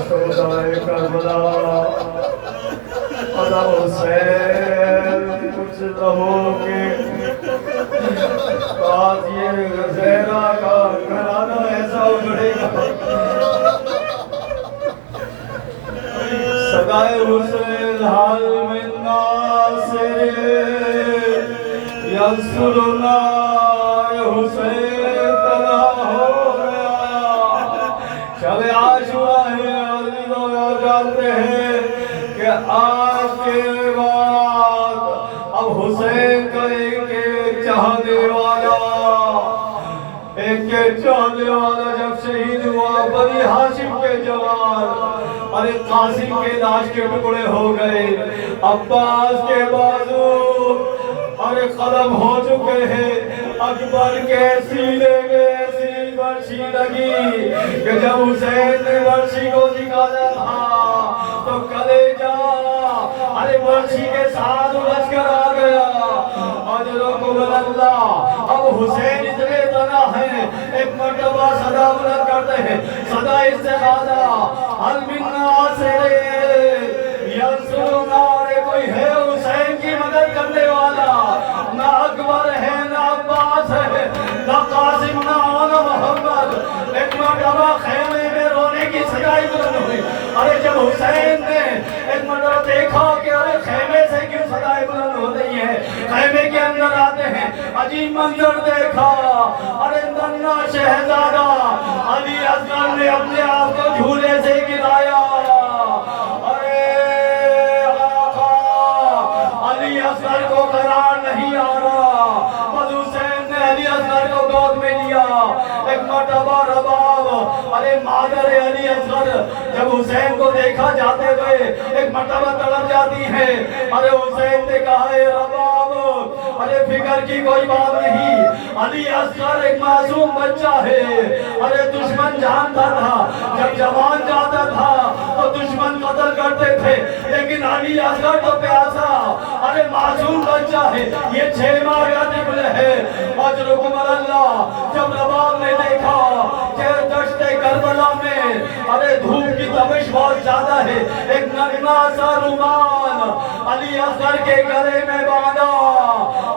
शुहदाए Karbala अदा हुसैन कुछ लोगों के काज़ी ज़हरा का घराना ऐसा उजड़ेगा सदाए हुसैन हाल में नासिर यंसुरुना हुसैन तना हो गया शब आशुरा है और जानते हैं कि आज के बाद अब हुसैन का एक चाहने वाला जब शहीद हुआ बनी हाशिम के जवान अरे कासिम के लाश के टुकड़े हो गए अब्बास के बाजू अरे कदम हो चुके हैं अकबर के सीने में ऐसी वर्षी लगी कि जब हुसैन ने वर्षी को निकाला था तो कलेजा अरे वर्षी के साथ उलझ कर आ गया अल्लाह अब हुसैन इतने तना है एक मर्तबा सदा बुलंद करते हैं सदा इस्तिग़ासा अल मिन्ना से यंसुरुना कोई है हुसैन की मदद करने वाला ना अकबर है ना अब्बास है ना कासिम ना मोहम्मद एक मर्तबा खेमे में रोने की सजाई बुलंद हुई अरे जब हुसैन ने एक मर्तबा देखा कि अरे खेमे से क्यों सजाई बुलंद हो रही है खेमे के अंदर आते हैं अजीब मंजर देखा अरे नन्हा शहजादा अली असगर ने अपने आप को झूले से गिराया अरे आका अली असगर को करार नहीं आ रहा बस हुसैन ने अली असगर को गोद में लिया एक मर्तबा रबाब अरे मादर अली असगर जब हुसैन को देखा जाते हुए एक मर्तबा तड़प जाती है अरे हुसैन ने कहा रबाब अरे फिक्र की कोई बात नहीं अली असगर एक मासूम बच्चा है अरे दुश्मन जानता था जब जवान जाता था तो दुश्मन कत्ल करते थे लेकिन अली असगर तो प्यासा अरे मासूम बच्चा है ये 6 माह का निकले है अल्लाह जब रबाब ने देखा कि दश्ते करबला में अरे धूप की तपिश बहुत ज्यादा है एक नन्हा सा रुमाल अली असगर के गले में बांधा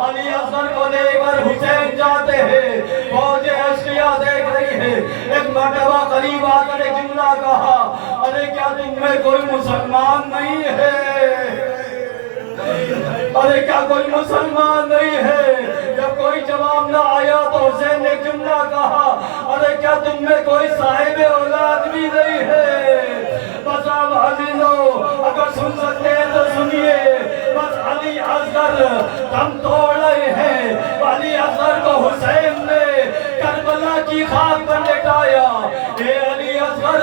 अली असगर को लेकर हुसैन जाते हैं फौजे अश्किया देख रही है एक मर्तबा करीब आकर एक जुमला कहा अरे क्या तुम में कोई मुसलमान नहीं है अरे क्या कोई मुसलमान नहीं है जब कोई जवाब ना आया तो हुसैन ने जुमला कहा अरे क्या तुम में कोई साहिब औलाद भी नहीं है बस आप अजीजों अगर सुन सकते हैं तो सुनिए बस अली असगर दम तोड़ रहे हैं अली असगर को हुसैन ने करबला की खाक पर लेटाया अली असगर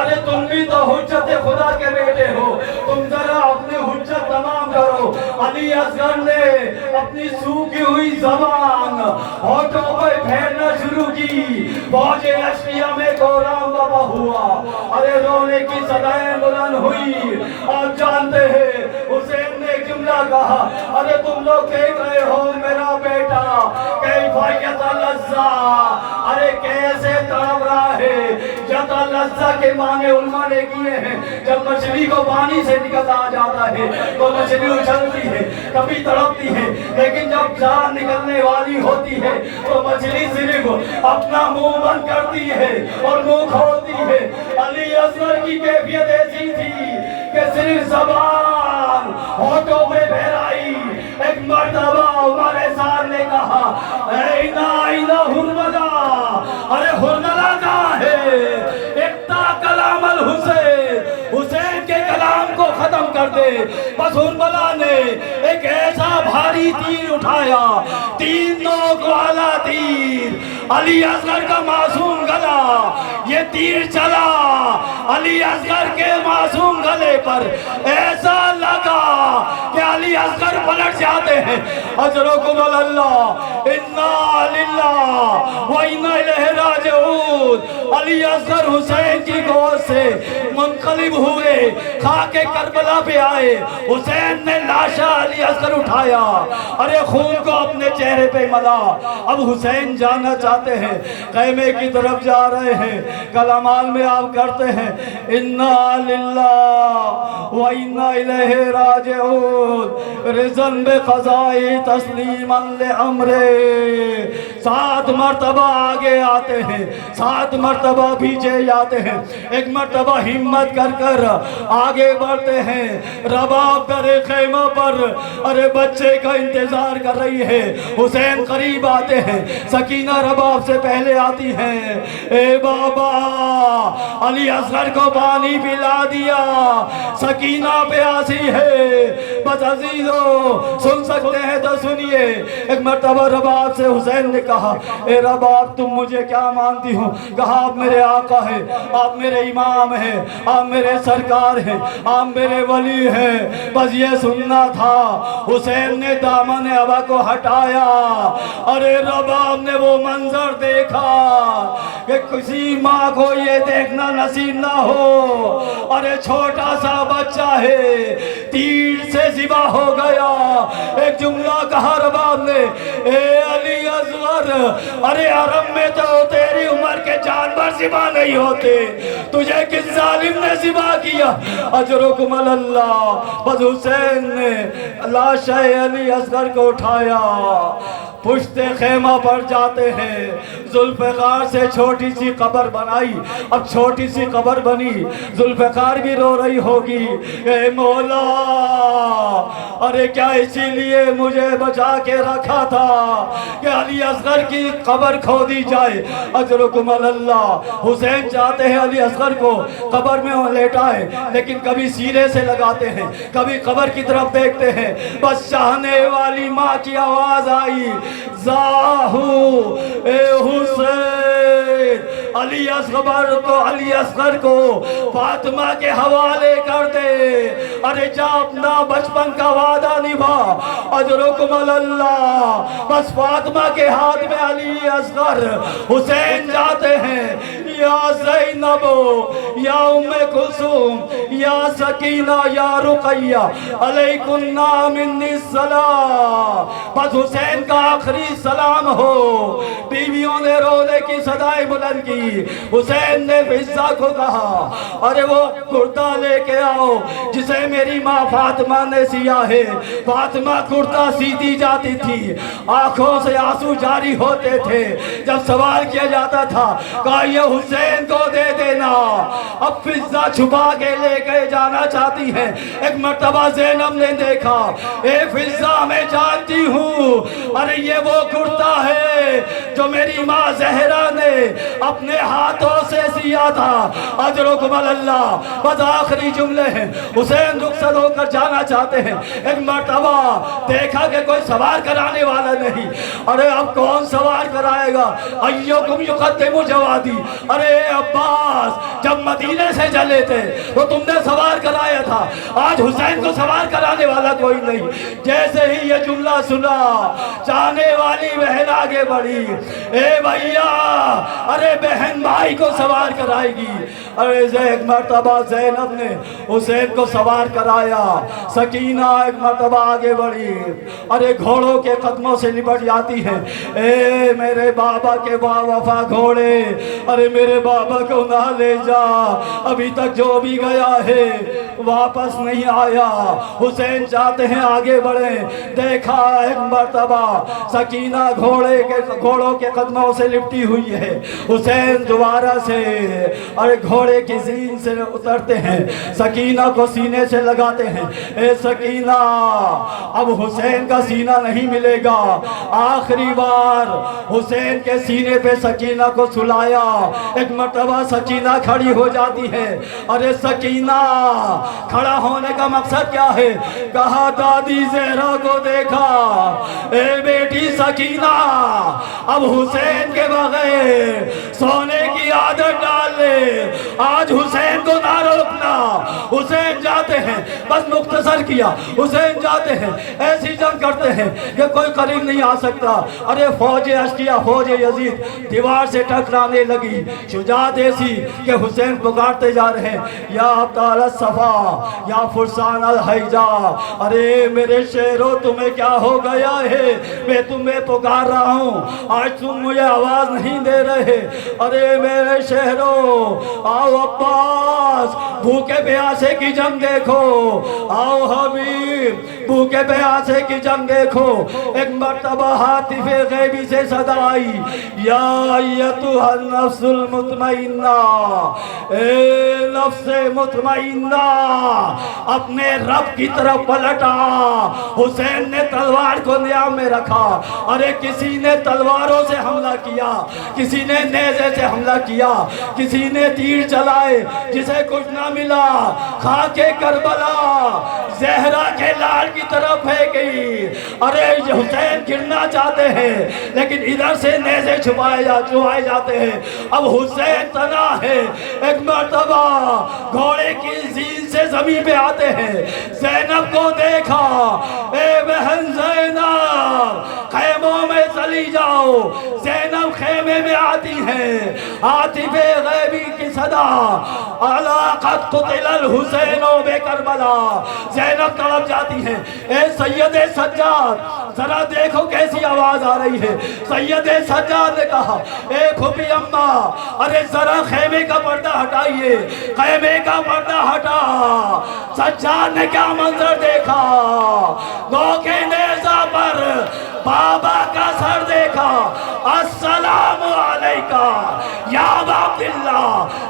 अरे तुम भी तो हुज्जत खुदा के बेटे हो तुम जरा अपनी हुज्जत तमाम करो अली असगर ने अपनी सूखी हुई जबान होठों पर फेरना शुरू की फौजे अश्किया में कोराम बाबा हुआ अरे रोने की सदाएं बुलंद हुई और जानते हैं हुसैन ने जुमला कहा अरे तुम लोग देख रहे हो मेरा बेटा लज्जा अरे कैसे तड़प रहा है जता लज्जा के माने उल्मा ने किए हैं जब मछली को पानी से निकल आ जाता है तो मछली उछलती है कभी तड़पती है लेकिन जब जान निकलने वाली होती है तो मछली सिर्फ अपना मुंह बंद करती है और मुंह खोलती है अली असगर की कैफियत ऐसी थी कि सिर्फ जबान होठों में बहराई एक मर्तबा हमारे साथ ने कहा हुरमला अरे हुरमला कहाँ है एकता कलामल हुसैन हुसैन के कलाम को खत्म कर दे बस हुरमला ने एक ऐसा भारी तीर उठाया 3 नोक वाला तीर अली असगर का मासूम गला ये तीर चला अली असगर के मासूम गले पर ऐसा लगा कि अली अली असगर पलट जाते हैं। अजरकुमुल अल्लाह, इन्ना लिल्लाह व इन्ना इलैहि राजिऊन। अली असगर हुसैन की गोद से मुनकलिब हुए, खाके करबला पे आए। हुसैन ने लाशा अली असगर उठाया, अरे खून को अपने चेहरे पे मला। अब हुसैन जाना चाहते हैं, खैमे की तरफ जा रहे हैं। कलामाल में आप करते हैं इन्ना लिल्लाह व इन्ना इलैहि राजिऊन, रिज़न बे क़ज़ाई तस्लीमन ले अमरे। 7 मरतबा आगे आते हैं, 7 मरतबा पीछे जाते हैं, एक मरतबा हिम्मत कर कर आगे बढ़ते हैं। रबाब करे खैमा पर, अरे बच्चे का इंतजार कर रही है। हुसैन करीब आते हैं, सकीना रबाब से पहले आती है। ए बाबा, अली असगर को पानी पिला दिया, सकीना पे आसी है। बस अजीजों, सुन सकते हैं तो सुनिए। एक मरतबा रबाब से हुसैन ने कहा, ए रबाब तुम मुझे क्या मानती हो? कहा आप मेरे आका हैं, आप मेरे इमाम हैं, आप मेरे सरकार हैं, आप मेरे वली हैं, बस ये सुनना था। हुसैन ने दामन अबा को हटाया। अरे रबाब ने वो मंजर देखा कि किसी माँ को ये देखना नसीब ना हो। अरे छोटा सा बच्चा है, तीर से ज़िबा हो गया। एक जुमला कहा रबाब ने, ए अली असगर, अरे अरब में तो तेरी उम्र के जानवर ज़िबा नहीं होते, तुझे किस जालिम ने ज़िबा किया? अजरुकुमुल अल्लाह। बस हुसैन ने लाशा अली असगर को उठाया, पुश्ते खेमा पर जाते हैं। जुल्फ़िकार से छोटी सी कब्र बनाई, अब छोटी सी कब्र बनी। जुल्फ़िकार भी रो रही होगी, ए मौला, अरे क्या इसीलिए मुझे बचा के रखा था कि अली असगर की कब्र खोदी जाए? अजरुकुमुल अल्लाह। हुसैन चाहते हैं अली असगर को कब्र में लेटाए, लेकिन कभी सीने से लगाते हैं, कभी कब्र की तरफ देखते हैं। बस चाहने वाली माँ की आवाज आई, जाहू ए हुसैन, अली असगर को फातिमा के हवाले कर दे। अरे जा अपना बचपन का वादा निभा। अजरुकुमुल अल्लाह। बस फातिमा के हाथ में अली असगर, हुसैन जाते हैं। या ज़ैनब, या उम्मे कुलसूम, या सकीना, या रुक़ैया, अलैकुन्ना मिन्नी सलाम। बस हुसैन का आखिरी सलाम हो। बीवियों ने रोने की सदाएं बुलंद की। हुसैन ने फिज़्ज़ा को कहा, अरे वो कुर्ता लेके आओ जिसे मेरी माँ फातिमा ने सिया है। फातिमा कुर्ता सीती जाती थी, आंखों से आंसू जारी होते थे। जब सवाल किया जाता था, कहा ये हुसैन को दे देना। अब फिज़्ज़ा छुपा के लेके जाना चाहती है। एक मर्तबा ज़ैनब ने देखा, ए फिज़्ज़ा मैं जानती हूँ, अरे ये वो कुर्ता है जो मेरी माँ ज़हरा ने अपने हाथों से सिया था। अजरुकुमुल अल्लाह। बस आखिरी जुमले हैं। हुसैन रुखसत होकर जाना चाहते हैं। एक मर्तबा देखा कि कोई सवार कराने वाला नहीं। अरे अब कौन सवार कराएगा? अय्युकुम युक़द्दिमु जवादी। अरे अब्बास, जब मदीने से चले थे तो तुमने सवार कराया था, आज हुसैन को सवार कराने वाला कोई नहीं। जैसे ही ये जुमला सुना, चाहने वाली बहन आगे बढ़ी, ए भैया, अरे बहन भाई को सवार कराएगी। अरे एक मर्तबा ज़ैनब ने हुसैन को सवार कराया। सकीना एक मर्तबा आगे बढ़ी, अरे घोड़ों के कदमों से लिपट जाती है। ए मेरे बाबा के बावफा घोड़े, अरे मेरे बाबा को ना ले जा, अभी तक जो भी गया है वापस नहीं आया। हुसैन चाहते हैं आगे बढ़े। देखा एक मर्तबा सकीना घोड़ों के कदमों से लिपटी हुई है। हुसैन दोबारा से अरे घोड़े की ज़ीन से उतरते हैं, सकीना को सीने से लगाते हैं। ए सकीना, अब हुसैन का सीना नहीं मिलेगा। आखिरी बार हुसैन के सीने पे सकीना को सुलाया। एक मर्तबा सकीना सकीना खड़ी हो जाती है। अरे सकीना खड़ा होने का मकसद क्या है? कहा दादी ज़हरा को देखा, ए बेटी सकीना अब हुसैन के बगैर सोने की आदत डाल ले। आज हुसैन को ना रोकना। हुसैन जाते हैं, बस मुख्तसर किया, हुसैन जाते हैं, ऐसी जंग करते हैं कि कोई करीब नहीं आ सकता। अरे फौज अश्किया, फौज यजीद दीवार से टकराने लगी। शुजात ऐसी कि हुसैन पुकारते जा रहे हैं, या अब्दाल सफा, या फुरसान अल हैजा। अरे मेरे शेरों तुम्हें क्या हो गया है? मैं तुम्हें पुकार रहा हूँ, आज तुम मुझे आवाज नहीं दे रहे। अरे मेरे शहरों आओ अब्बास, भूखे प्यासे की जंग देखो। आओ हबीब, भूखे प्यासे की जंग देखो। एक मर्तबा हातिफे गैबी से सदा आई, या अय्यतुहन नफ्सुल मुतमइन्ना, ए नफ्से मुतमइन्ना अपने रब की तरफ पलटा। हुसैन ने तलवार को नियाम में रखा। अरे किसी ने तलवारों से हमला किया, किसी ने नेज़े से हमला किया, किसी ने तीर चलाए, जिसे कुछ ना मिला खाके करबला ज़हरा के लाल की तरफ है गई। अरे हुसैन गिरना चाहते हैं लेकिन इधर से नेज़े छुपाए जाते हैं। अब हुसैन तना है। एक मर्तबा घोड़े की जीन से जमीन पे आते हैं। ज़ैनब को देखा, ए बहन ज़ैनब खैमों में चली जाओ। ज़ैनब खेमे में आती है। आतिफे गैबी की सदा, अला क़द क़ुतिलल हुसैनो बेकरबला। ज़ैनब तड़प जाती है, ए सैयदे सज्जाद जरा देखो कैसी आवाज आ रही है। सैयदे सज्जाद ने कहा, ए फूफी अम्मा अरे जरा खेमे का पर्दा हटाइए। खेमे का पर्दा हटा। सज्जाद ने क्या मंजर देखा? गौ के नेज़ा पर बाबा का सर देखा। अस्सलामु अलैका या अब्दुल्ला।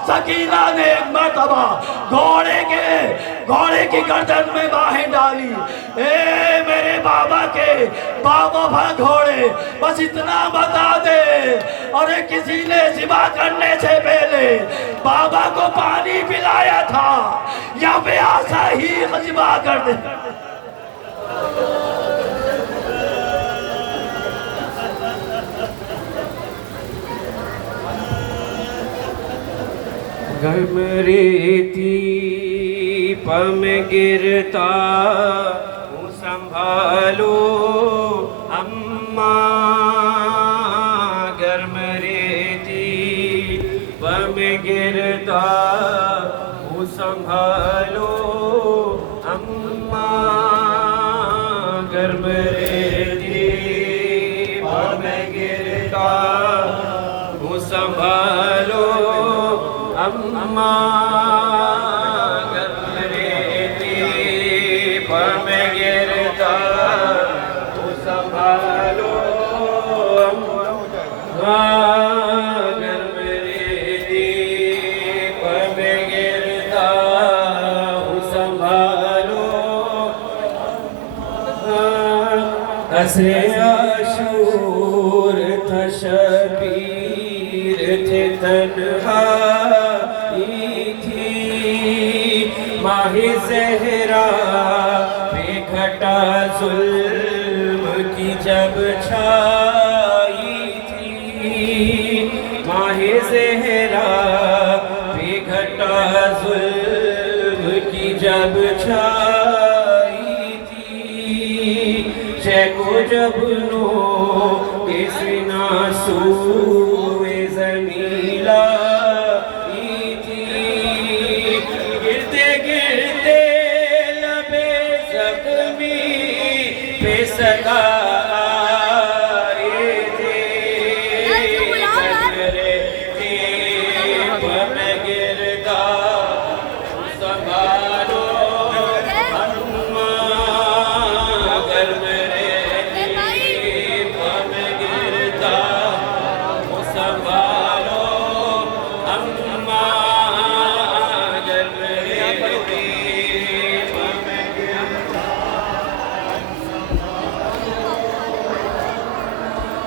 सकीना ने एक मर्तबा घोड़े की गर्दन में बाहें डाली। ए मेरे बाबा के बाबा घोड़े, बस इतना बता दे। अरे किसी ने ज़िबा करने से पहले बाबा को पानी पिलाया था या प्यासा ही ज़िबा कर दे। गम रेती पम गिरता हूँ संभालो अम्मा। गर्म रेती पम गिरता हूँ संभालो अम्मा। गर्म रेती पम गिरता हूँ संभालो अम्मा। गर्म रेती पर मैं गिरता हूँ संभालो अम्मा। गर्म रेती पर मैं गिरता हूँ संभालो। हंसे आशूर था शबीर थे तन्हा माही ज़हरा पे घटा जुल्म की जब छाई थी। माही ज़हरा पे घटा जुल्म की जब छाई थी। शैको जब नो किसना सूए ज़मीला सका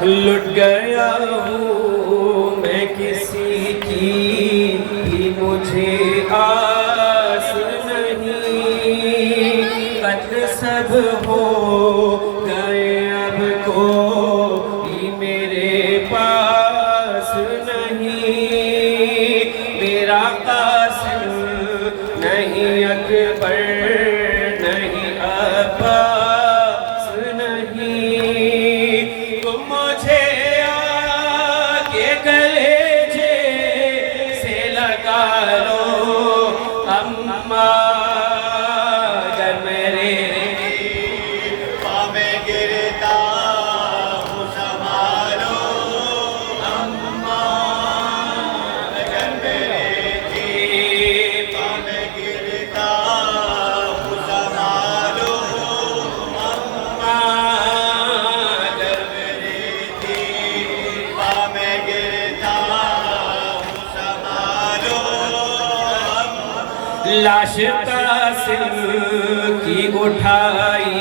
लुट गया हूँ मैं किसी की हो गए अब कोई मेरे पास नहीं, मेरा कासिम नहीं अकबर नहीं अब्बास नहीं, तुम मुझे आके कलेजे से लगा लो अम्मा, अगर मेरे पावे गिरता हूँ संभालो अम्मा, अगर मेरे पावे गिरता हूँ संभालो अम्मा, अगर मेरे पावे गिरता हूँ संभालो अम्मा। लाश कासिम की उठाई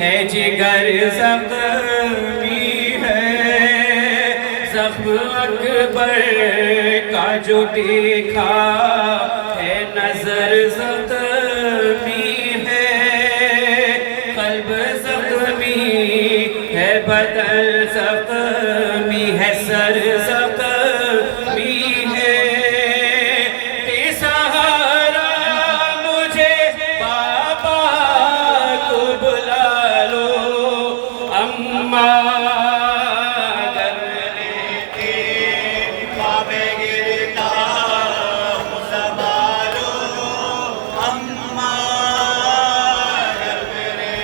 है जिगर ज़ख्मी है, ज़ख्म अकबर का जो देखा है नजर ज़ख्मी है, कल्ब ज़ख्मी है बदन ज़ख्मी है सर ज़ख्मी है, बेसहारा मुझे बाबा को बुला लो अम्मा, अगर पावे गिरता हूँ संभालो अम्मा, अगर मेरे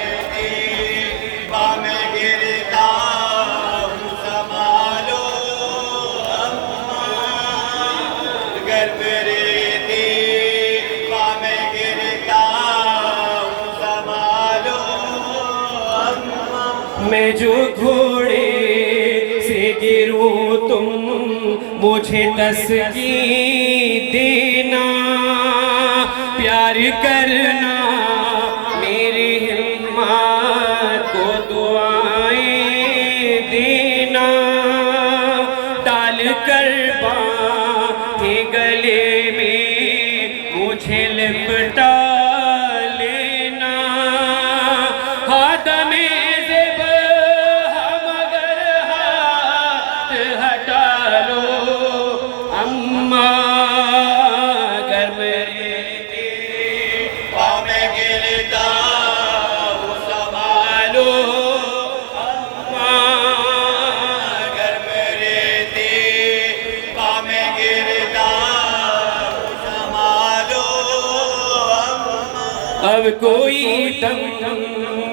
पावे गिरता हूँ संभालो अम्मा, अगर मेरे पावे गिरता हूँ संभालो अम्मा। मैं जो घोड़े से गिरूं तुम मुझे तस्कीन देना, प्यार करना मेरी हिम्मत को दुआएं देना, डाल कर बांधे गले में मुझे लिपटा लेना, हाथ में ज़ेब हम अगर हाथ हटा लो अम्मा, अगर मेरे पावे गिरता हूँ संभालो अम्मा, अगर मेरे पावे गिरता हूँ संभालो अम्मा। अब कोई दम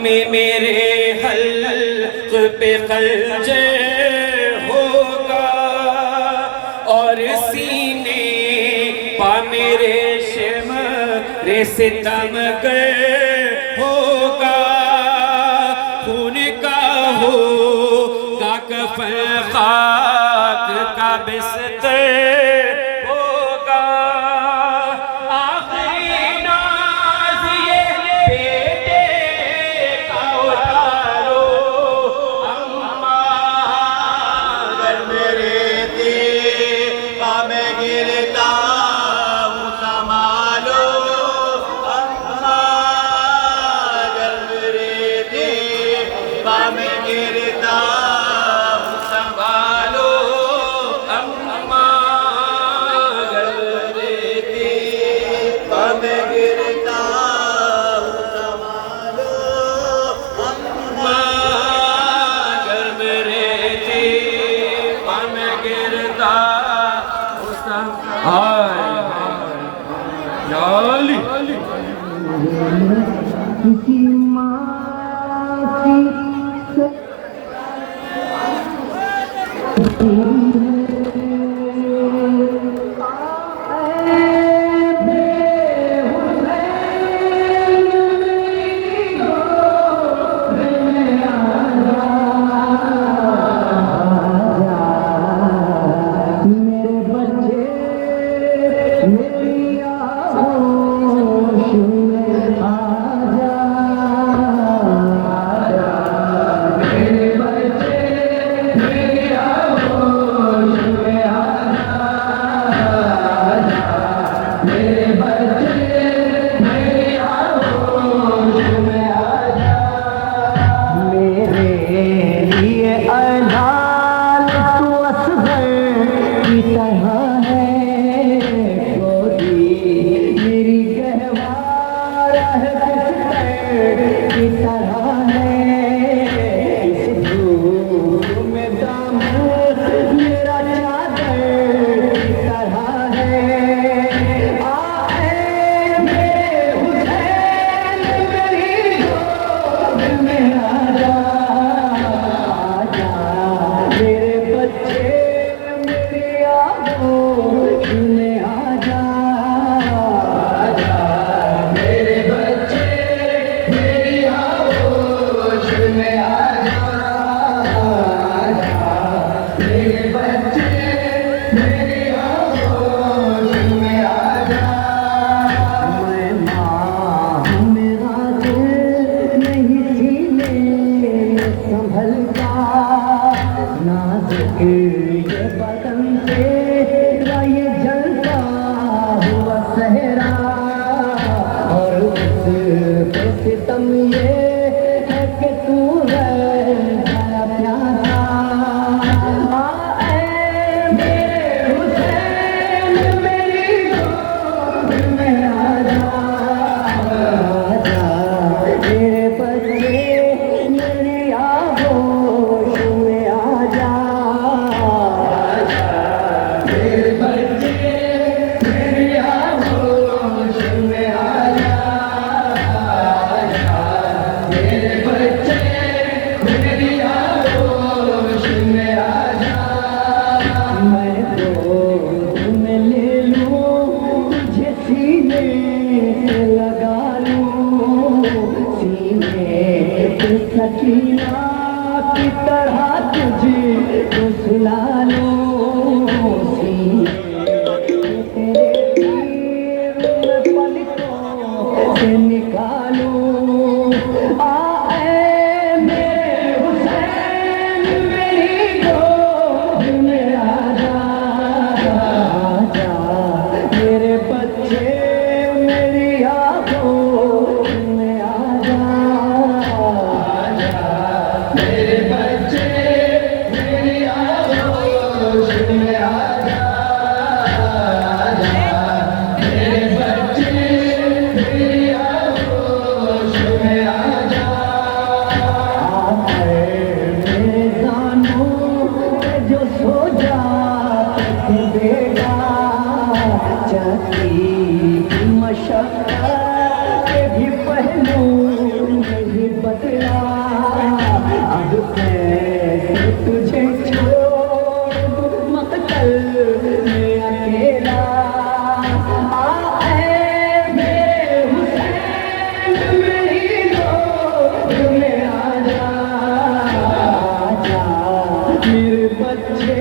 में मेरे हल्क पे खंजर होगा और सीने पा मेरे शिमरे सितमगर होगा, खून का होगा कफन खाक का बिस्तर होगा, आखिरी नाज़ ये बेटे का उठा लो अम्मा, अगर मेरे पावे गिरता हूँ संभालो अम्मा, अगर मेरे पावे गिरता हूँ संभालो अम्मा, में आजा, आजा मेरे बच्चे मेरी आगोश में आजा, आजा मेरे बच्चे मेरी आगोश में आजा, आजा मेरे बच्चे मेरी आगोश में आजा। मैं माँ मेरा दिल नहीं सीने संभलता, नाजुक ये बदन तेरा ये जलता हुआ सहरा, और उस पे सितम ये है कि तू है गया प्यारा। आए मेरे हुसैन मेरी गोद में आजा, आजा मेरे बच्चे मेरी आगोश में आजा, आजा मेरे बच्चे मेरी आगोश में आजा, आजा मेरे बच्चे मेरी आगोश में आजा। मैं गोद में ले लूं तुझे सीने से लगा लूं, सीने पे सकीना की तरह तुझे तो सुला लूं, सीने तेरे तीर में पलकों से निकालूं। आए मेरे हुसैन मेरी गोद में आजा, आजा मेरे बच्चे मेरी आगोश में आजा, आजा मेरे बच्चे मेरी आगोश में आजा, आजा मेरे बच्चे मेरी आगोश में आजा। मेरे दानों पे जो सो जाते थे बेटा, चकी की मशक्कत के भी पहलू नहीं बदला, अब कैसे तुझे छोड़ दूं मकतल में अकेला। आए मेरे हुसैन मेरी गोद में आजा, आजा मेरे बच्चे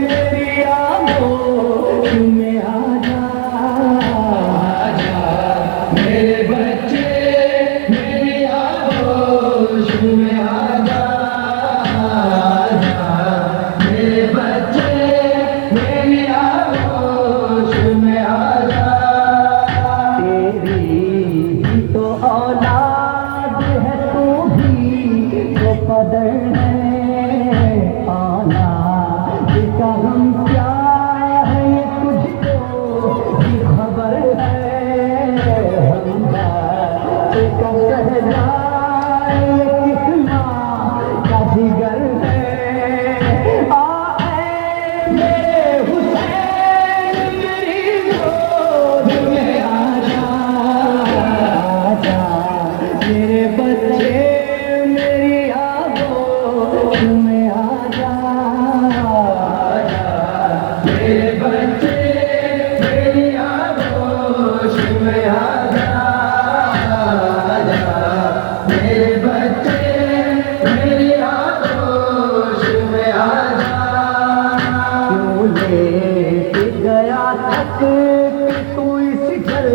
मेरी आगोश में आजा, आजा मेरे बच्चे मेरी आगोश में आजा, आजा मेरे बच्चे मेरी आगोश में आजा। तेरी ही तो औलाद है, तू ही तो पदर है, आना जिसका हम क्या है ये तुझको भी खबर है, हम का सहजा किस माँ का जिगर है। आए मेरे हुसैन मेरी गोद में आजा, आजा मेरे बच्चे मेरी आगोश में आजा, आजा मेरे बच्चे मेरी आगोश में आजा, आजा मेरे बच्चे मेरी आगोश में आजा। क्यों लेके गया तक कि तू इस जल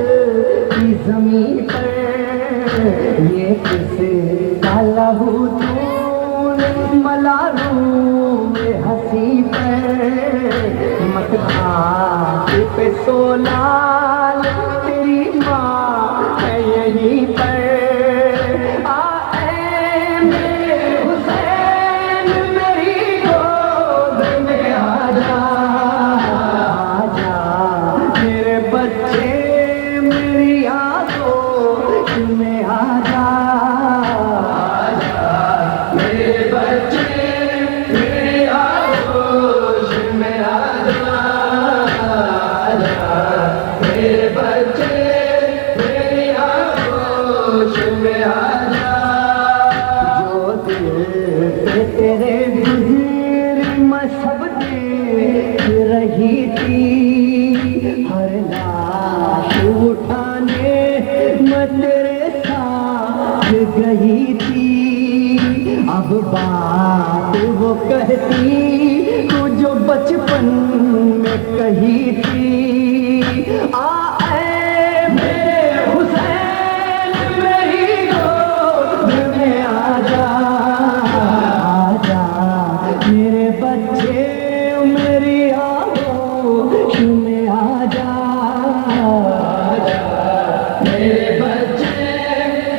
की जमीन पर, ये किस का लहू तूने मला में हंसी पर, मत खा पे सोलाल तेरी माँ है यहीं पर। आए मेरे हुसैन मेरी गोद में आजा, आजा मेरे बच्चे मेरी आगोश में आजा, आजा मेरे बच्चे मेरी आगोश में आजा, आजा रही थी, अब बात वो कहती तू जो बचपन में कही थी। आए मेरे हुसैन मेरी गोद में आजा, आजा मेरे बच्चे मेरी आगोश में आजा, आजा मेरे बच्चे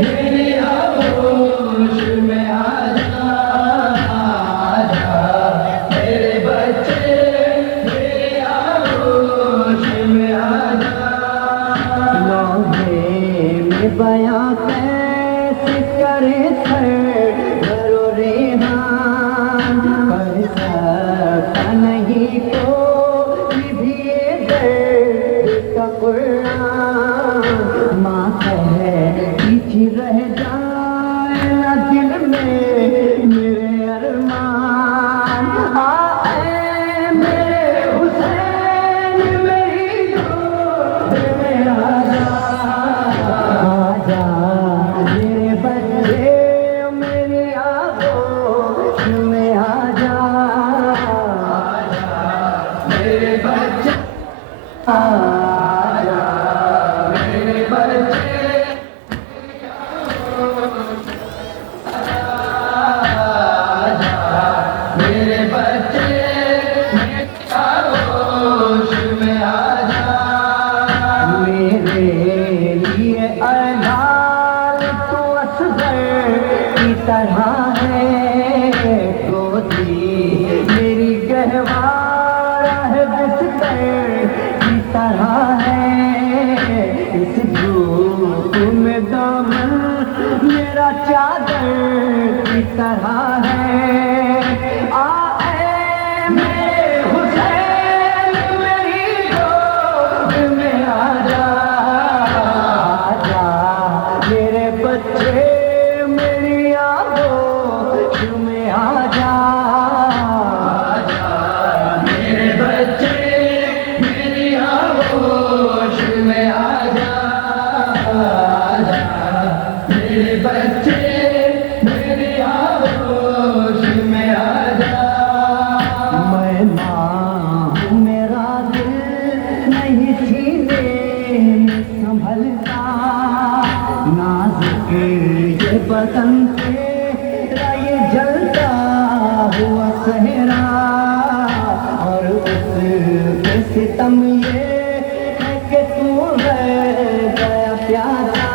मेरी आगोश में आजा, आजा मेरे बच्चे मेरी आगोश में आजा। लोहे में बयां कैसे करे सर करो रेहान, कर सकता नहीं कोई भी ये दर्द का कुरान। माँ कहे पीछे रह जाए ना दिल में मेरे अरमान। आए मेरे हुसैन मेरी गोद में आजा, आजा मेरे बच्चे मेरी आगोश में आजा, आजा मेरे बच्चे, आजा मेरे बच्चे, आजा मेरे बच्चे मेरी आगोश में आजा। मेरे लिए अनाल तो असगर की तरह है, गोदी मेरी गहवारा है बिस्तर की तरह है। इस धूप में दामन मेरा चादर की तरह है। आए मेरे हुसैन मेरी गोद में आजा, आजा मेरे बच्चे मेरी आगोश में आजा, आजा मेरे बच्चे मेरी आगोश में आजा, आजा मेरे बच्चे मेरी आगोश में आजा। मैं माँ मेरा दिल नहीं सीने में संभलता, नाजुक ये बदन तेरा ये जलता हुआ सहरा, और उसके सितम ये है कि तू रह गया प्यारा।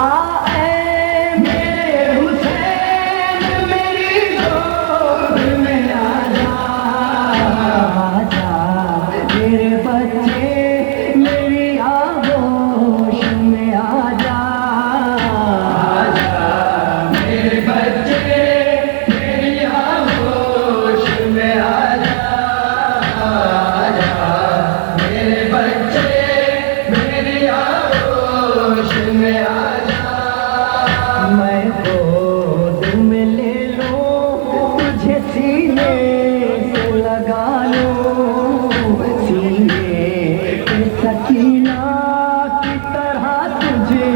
आए मेरे हुसैन मेरी गोद में आजा, आजा मेरे बच्चे मेरी आगोश में आजा, आजा मेरे बच्चे मेरी आगोश में आजा, आजा मेरे बच्चे मेरी आगोश में आजा। मैं गोद में ले लूं तुझे सीने से लगा लूं, सीने पे सकीना की तरह तुझे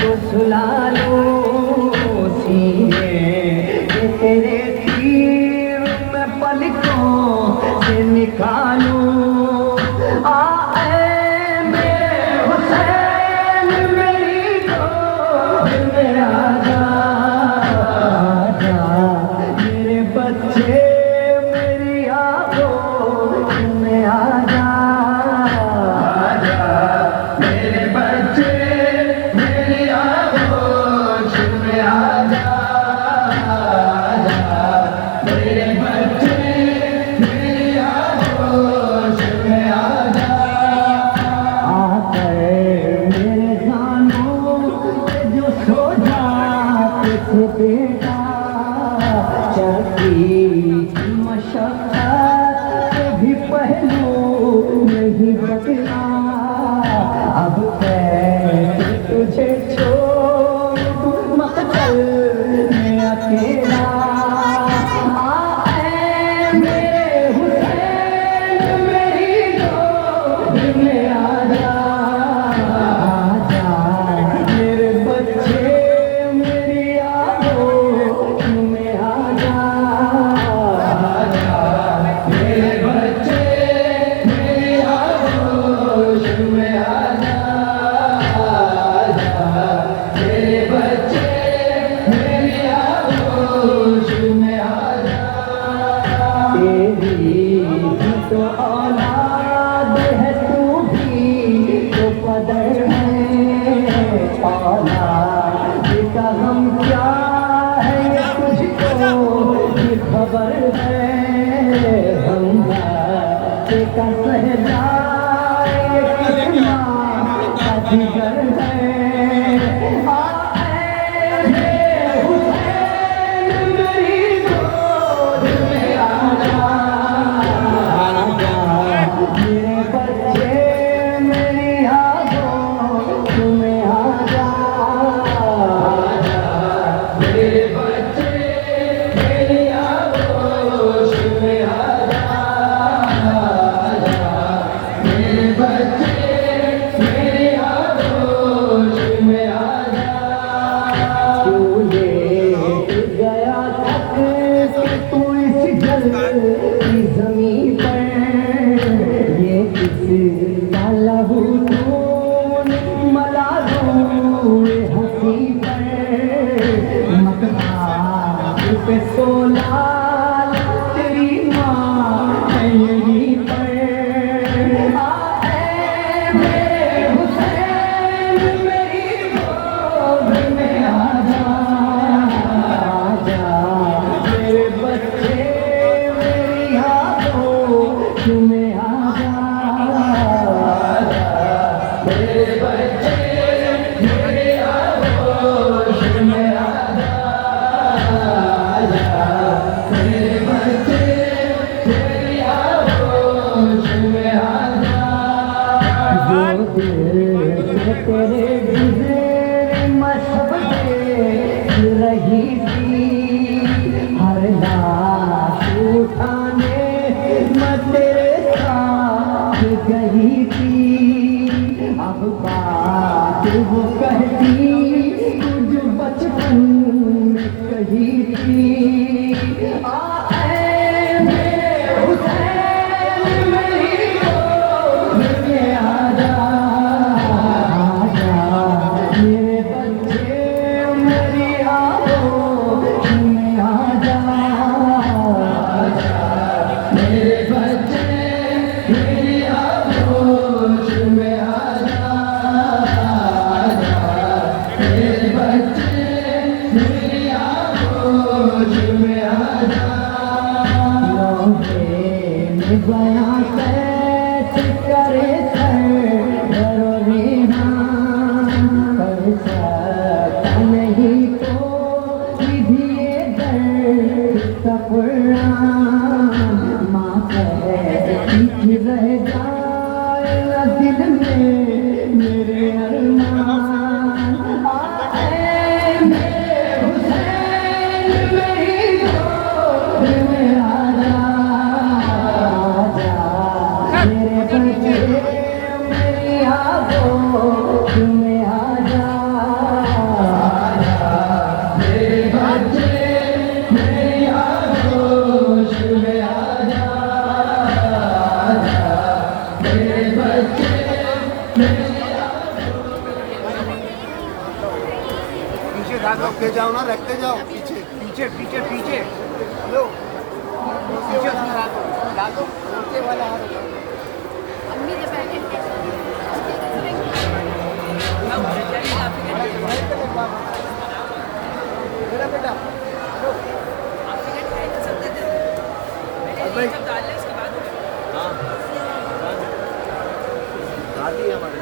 को सुला लूं, सीने पे तेरे तीर मैं पलकों से निकालूं। आए मेरे हुसैन मेरी गोद में आजा, आजा मेरे बच्चे मेरी आगोश में आजा, आजा मेरे बच्चे मेरी आगोश में आजा, आजा मेरे बच्चे मेरी आगोश में आजा। आकर मेरे जानों पे जो सो जाते थे बेटा, चलती मशक्कत से भी पहलू नहीं बदला, अब कैसे तुझे छोड़ दूं मकतल में अकेला। आए मेरे हुसैन मेरी गोद में आजा, आजा मेरे बच्चे मेरी पे सोला तेरी माँ है यहीं पर। आए मेरे हुसैन मेरी गोद में आजा, आजा मेरे बच्चे मेरी आंखों में आजा, आजा मेरे बच्चे मेरी आंखों में आजा, आजा मेरे बच्चे मेरी आंखों में आजा। जो दिल से तेरे गुज़रे मशबे रही थी, हर लाश उठाने मैं तेरे साथ गई थी। अब बात वो कहती जो बचपन में कही थी। आए मेरे हुसैन मेरी गोद में आजा, आजा मेरे बच्चे मेरी आंखों में आजा, आजा मेरे बच्चे मेरी आंखों में आजा, आजा मेरे बच्चे मेरी आंखों में आजा। में बयां कैसे करे सर डरो रेहान, कर सकता नहीं कोई भी ये दर्द का कुरान। माँ कहती रह जाए दिल में मेरे अरमान। आए मेरे हुसैन मेरी गोद में आजा, आजा मेरे बच्चे मेरी आंखों में आजा, आजा मेरे बच्चे मेरी आंखों में आजा, आजा मेरे बच्चे मेरी पीछे रखते जाओ ना, रखते जाओ पीछे पीछे पीछे पीछे। लो पीछे डालो नीचे वाला हाथ। मेरा बेटा लो दादी हमारे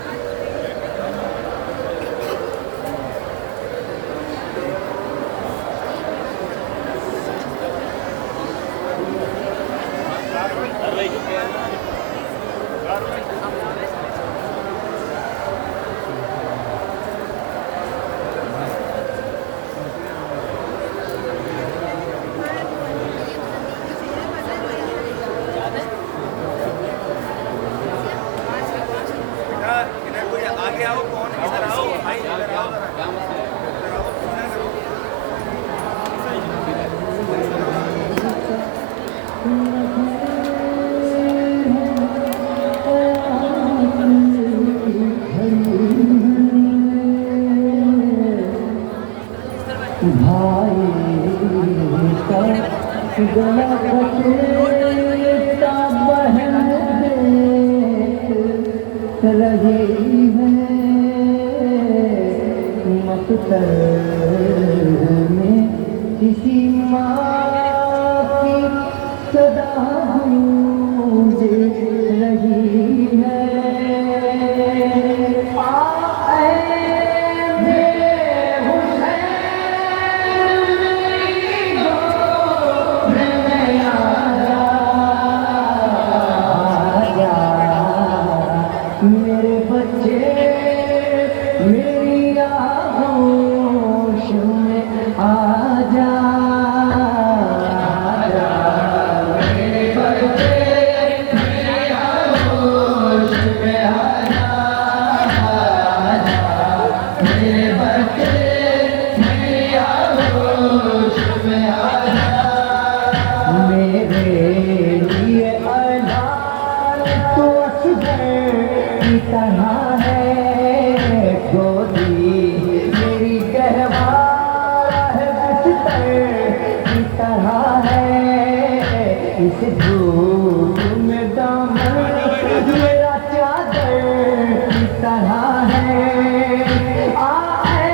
आगे आओ, कौन इधर आओ भाई, इधर आओ, भाई का गला कटेता बहन देख रही है, मकतर में किसी माँ की सदा गूंज रही है। मेरे बच्चे मेरी आँखों ऐसे धूप में दामन मेरा चादर की तरह है। आए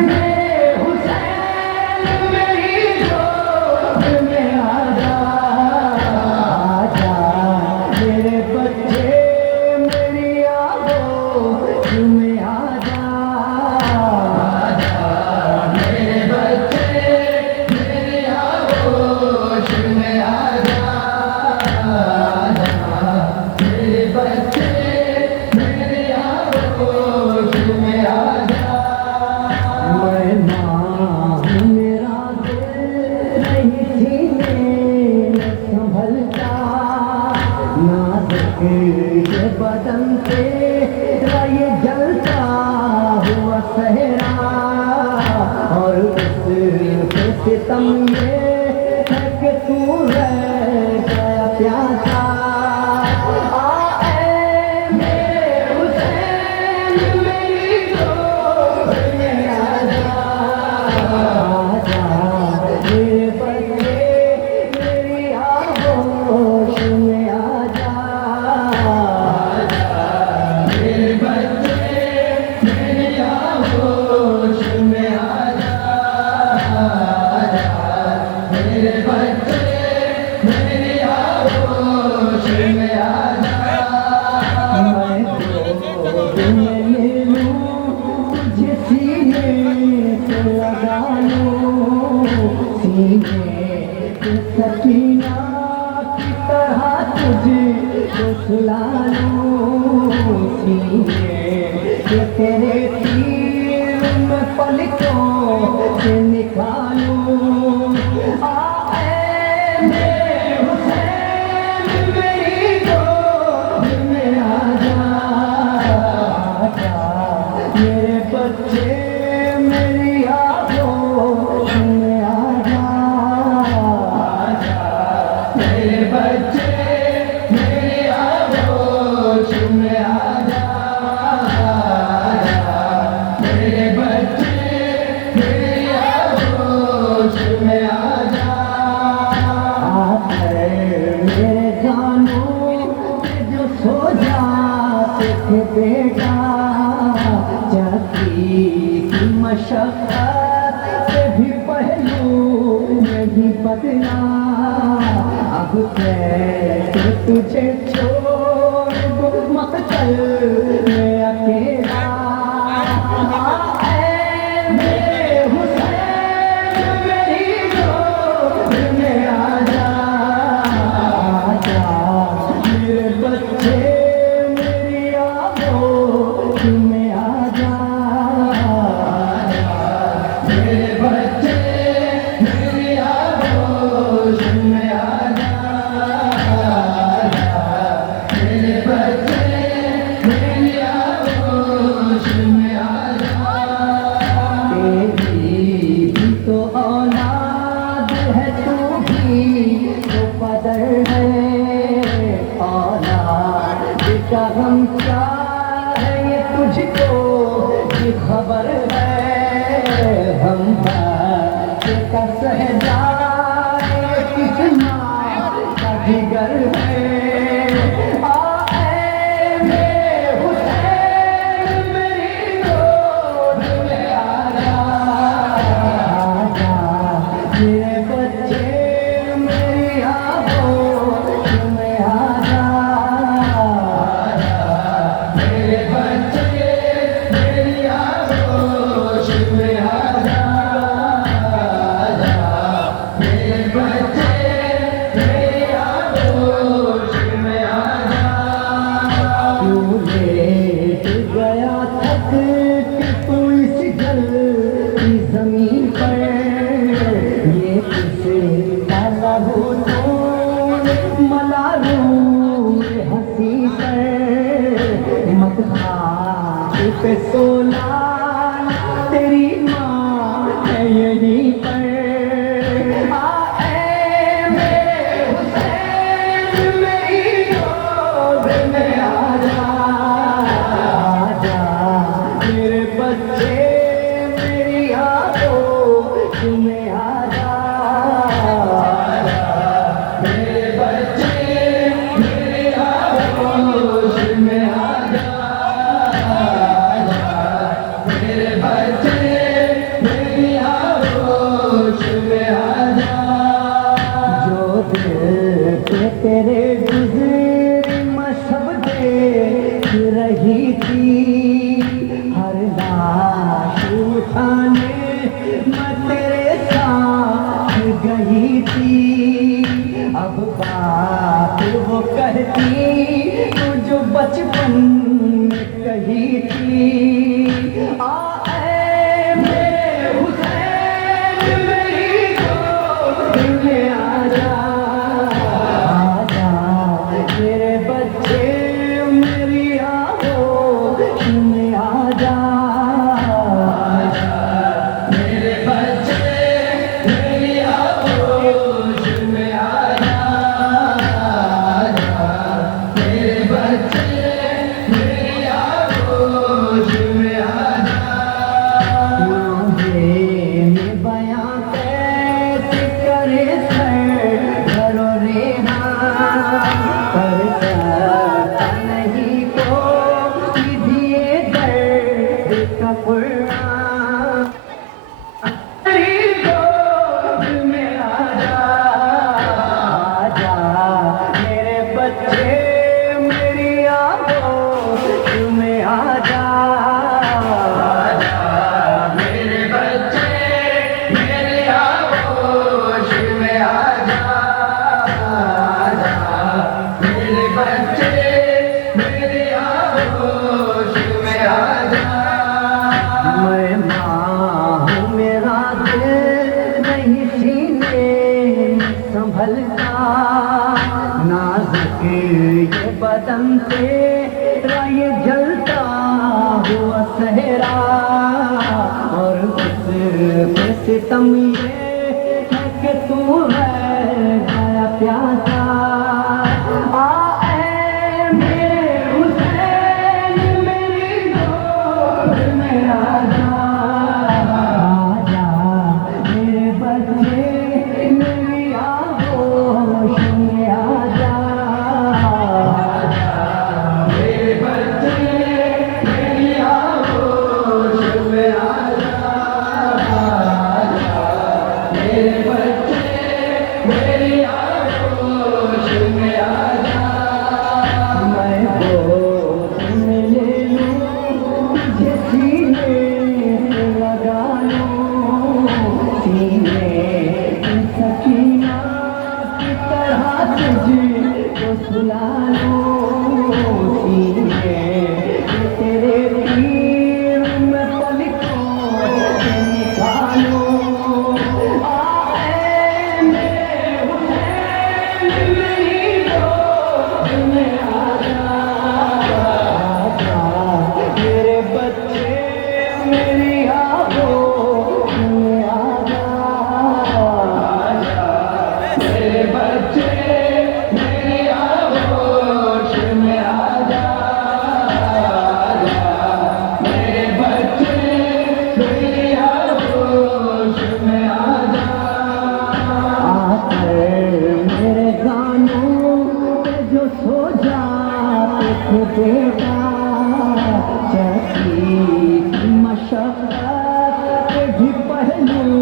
मेरे हुसैन मेरी गोद में आजा, आजा मेरे बच्चे मेरी आगोश में आजा, आजा मेरे बच्चे मेरी आगोश में आजा, आजा मेरे बच्चे मेरी आगोश में आजा। मैं माँ मेरा दिल नहीं सीने में संभलता, नाजुक ये बदन तेरा ये जलता हुआ सहरा, और उससे सितम ये है कि तू रह गया प्यासा। आए मेरे हुसैन मेरी गोद में आजा, आजा मेरे बच्चे मेरी आगोश में आजा, आजा मेरे बच्चे मेरी आगोश में आजा, आजा मेरे बच्चे मेरी आगोश में आजा। मैं गोद में ले लूं तुझे सीने से लगा लूं, सीने से सकीना की तरह तुझे को सुला लूं, सीने से तेरे तीर में पलकों से निकालूं। आए मेरे हुसैन मेरी गोद में आजा, आजा मेरे बच्चे मेरी आगोश में आजा, आजा मेरे बच्चे मेरी आगोश में आजा, आजा मेरे बच्चे मेरी आगोश में आजा। आकर मेरे जानों पे जो सो जाते थे बेटा, जाती की मशक्कत से भी पहलू में भी बदला, अब कैसे तुझे छोड़ दूं मकतल में अकेला। आए मेरे हुसैन मेरी गोद में आजा, आजा मेरे बच्चे मेरी आगोश में आजा, आजा मेरे बच्चे मेरी आगोश में आजा, आजा मेरे बच्चे मेरी आगोश में आजा। तेरी भी तो औलाद है, तू भी तो पदर है, औलाद का गम क्या है ये तुझको की खबर है, हम बच्चे का सहजाए किस माँ का जिगर है। आए मेरे हुसैन मेरी गोद में आजा, आजा मेरे बच्चे मेरी आगोश में आजा, आजा मेरे बच्चे मेरी आगोश में आजा, आजा मेरे बच्चे तेरे गुज़र मशब देख रही थी, हर लाश उठाने मैं तेरे साथ गई थी। अब बात वो कहती तू जो बचपन में कही थी। आए मेरे हुसैन मेरी गोद में आजा, आजा मेरे बच्चे मेरी आहोश में आजा, आजा मेरे बच्चे मेरी आहोश में आजा, आजा मेरे बच्चे मेरी आहोश में आजा। में बयां कैसे करे सर घरो रेहान, पर करता नहीं कोई दिए दर्द का कुरान। तेरी गोद में आजा, आजा मेरे बच्चे मेरी आहोश में आजा, आजा मेरे बच्चे मेरी आहोश में आजा, आजा मेरे बच्चे मेरी आहोश में आजा। मैं माँ हूँ मेरा दिल नहीं सीने में संभलता, नाजुक ये बदन तेरा ये जलता हुआ सहरा, और उस पे सितम ये है कि तू है गया प्यासा। आए मेरे हुसैन मेरी गोद में आजा, आजा मेरे बच्चे मेरी आहोश में आजा, आजा मेरे बच्चे मेरी आहोश में आजा, आजा मेरे बच्चे मेरी आहोश में आजा। मैं गोद में ले लूं तुझे सीने से लगा लूं, सीने की सकीना की तरह तुझको सुला लूं, सीने से तेरे तीर में पलकों से निकालूं। आए मेरे हुसैन मेरी गोद में आजा, आजा मेरे बच्चे मेरी आहोश में आजा, आजा मेरे बच्चे मेरी आहोश में आजा, आजा मेरे बच्चे मेरी आहोश में आजा। आकर मेरे गानों पे जो सो जाते थे बेटा, जैसी मशक्क़त के भी पहलू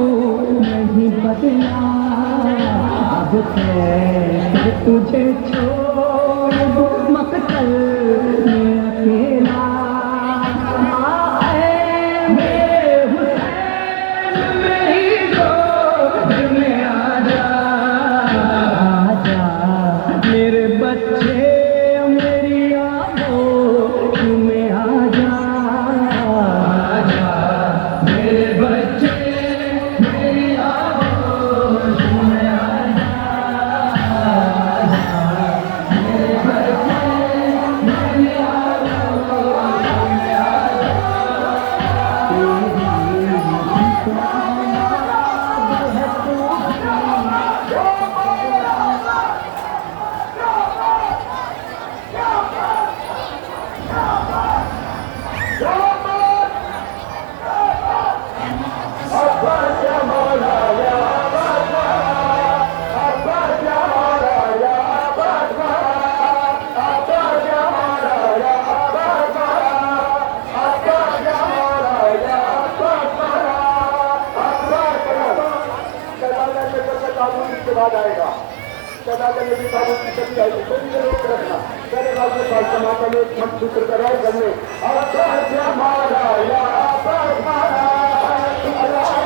नहीं बदला, अब कैसे तुझे छोड़ दूं मकतल में अकेला। आए मेरे हुसैन मेरी गोद में आजा, आजा मेरे बच्चे मेरी आहोश में आजा, आजा मेरे बच्चे मेरी आहोश में आजा, आजा मेरे बच्चे मेरी आहोश में आजा। इसके बाद आएगा सदा के लिए बाबू की शक्ति है तो भी जरूर रखना तेरे बाबू का समाज में हम सूत्र कराए करने और क्या हमारा या परमाना अल्लाह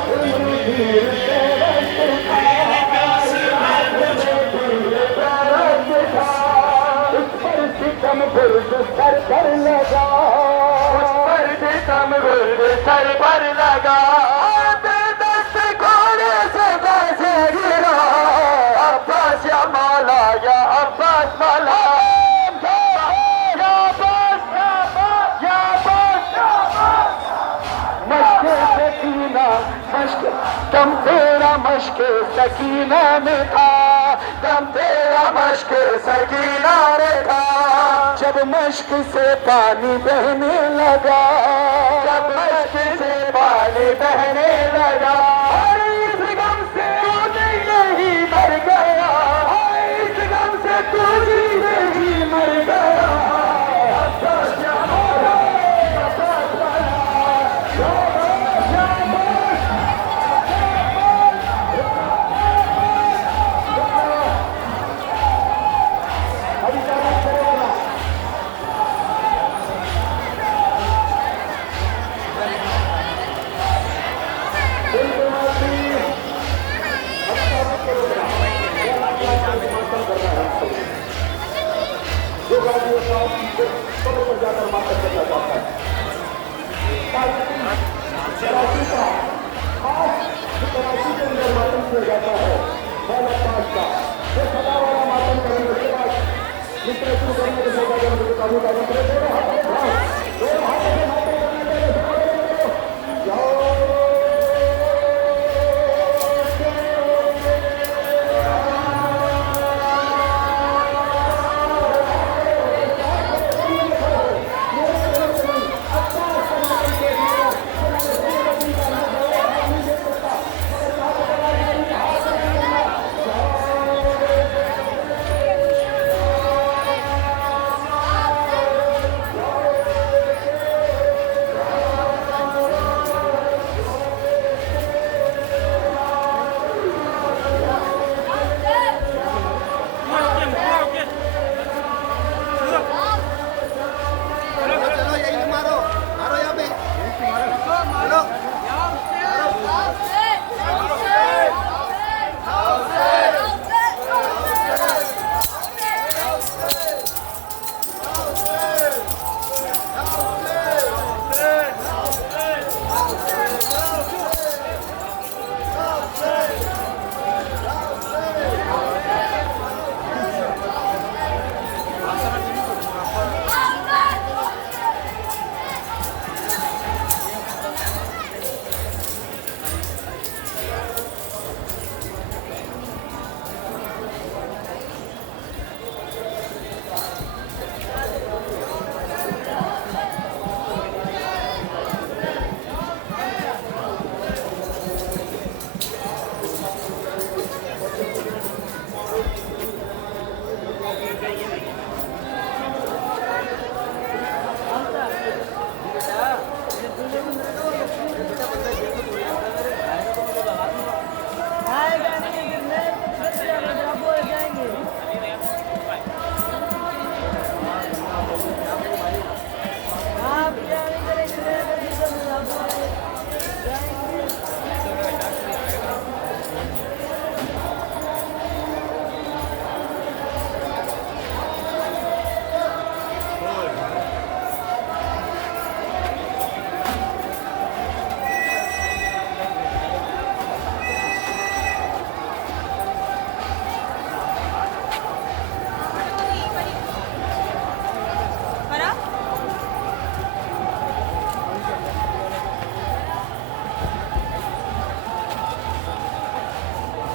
सर पर लगा सर पर लगा दस घोड़े से बैसे गिरा अब्बास या मौला या अब्बास मौला दम तेरा मश्क सकीना में था दम तेरा मश्क सकीना में था जब मश्क से पानी बहने लगा जब मश्क से पानी बहने लगा इस गम से तू नहीं मर गया इस गम से तू नहीं मर गया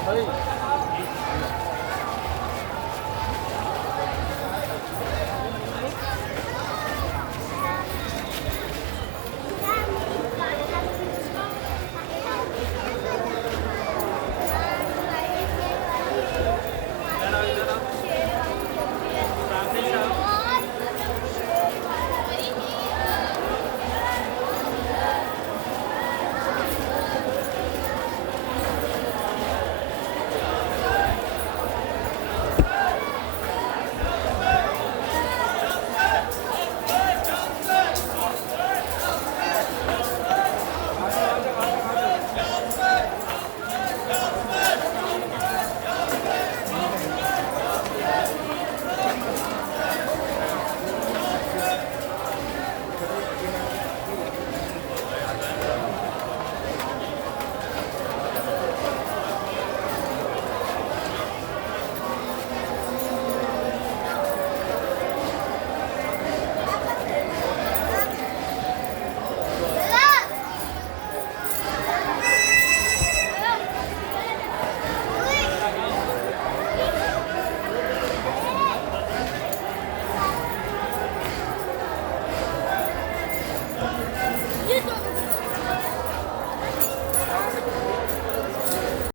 भाई